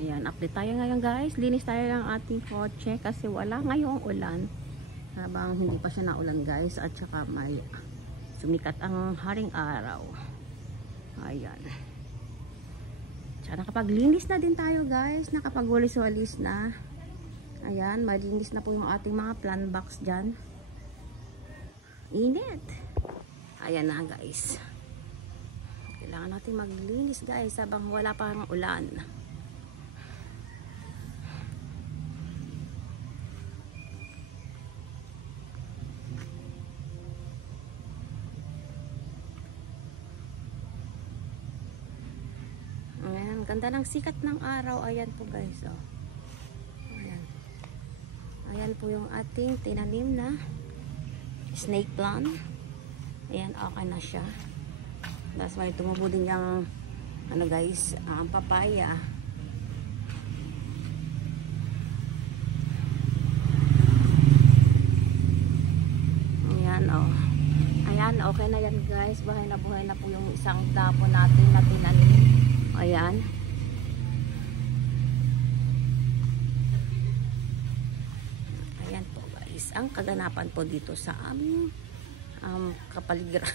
Ayan, update tayo ngayon guys. Linis tayo ng ating kotse kasi wala ngayong ulan. Habang hindi pa siya naulan guys. At saka may sumikat ang haring araw. Ayan. Tsaka nakapaglinis na din tayo guys. Nakapagwalis-walis na. Ayan, malinis na po yung ating mga plant box dyan. Init. Ayan na guys. Kailangan natin maglinis guys habang wala pang ulan. Ayan, ganda ng sikat ng araw. Ayan po guys. Oh. Ayan. Ayan po yung ating tinanim na snake plant. Ayan, okay na siya. Tapos may tumubo din yung ano guys, papaya. Ayan, oh. Ayan, okay na yan guys. Buhay na po yung isang dapo natin na tinanim. Ayan. Ayan po guys. Ang kaganapan po dito sa aming kapaligiran.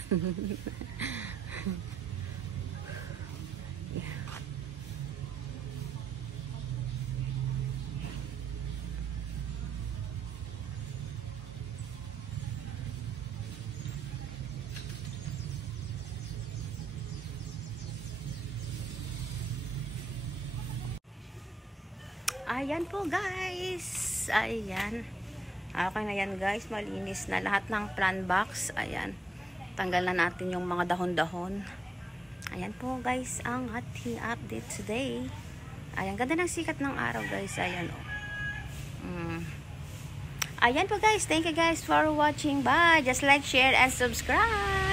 Ayan po guys. Ayan. Okay na yan guys. Malinis na lahat ng plant box. Ayan. Tanggal na natin yung mga dahon-dahon. Ayan po guys ang ating update today. Ayan. Ganda ng sikat ng araw guys. Ayan o. Ayan po guys. Thank you guys for watching. Bye. Just like, share, and subscribe.